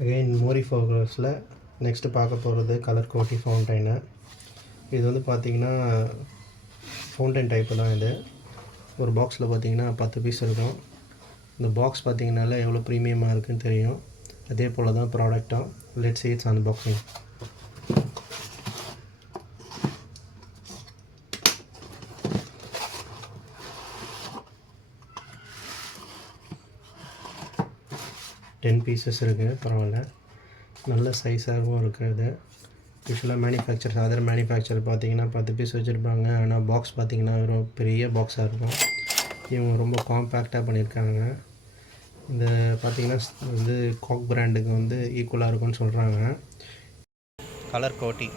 Again மோரி ஃபோர்ஸில் next பார்க்க போகிறது colour கோட்டி ஃபவுண்டைனு. இது வந்து பார்த்திங்கன்னா ஃபவுண்டைன் டைப்பு தான். இது ஒரு பாக்ஸில் பார்த்திங்கன்னா 10 பீஸ் இருக்கும். இந்த பாக்ஸ் பார்த்திங்கனால எவ்வளோ ப்ரீமியமாக இருக்குதுன்னு தெரியும். அதே போல் தான் ப்ராடக்ட்டும். Let's see its unboxing. Ten pieces இருக்குது. பரவாயில்ல, நல்ல சைஸாகவும் இருக்குது. யூஸ்வலாக அதர் மேனுஃபேக்சர் பார்த்திங்கன்னா 10 பீஸ் வச்சுருப்பாங்க. ஆனால் பாக்ஸ் பார்த்திங்கன்னா வெறும் பெரிய பாக்ஸாக இருக்கும். இவங்க ரொம்ப காம்பேக்டாக பண்ணியிருக்காங்க. இந்த பார்த்திங்கன்னா வந்து காக் பிராண்டுக்கு வந்து ஈக்குவலாக இருக்கும்னு சொல்கிறாங்க. கலர் கோட்டி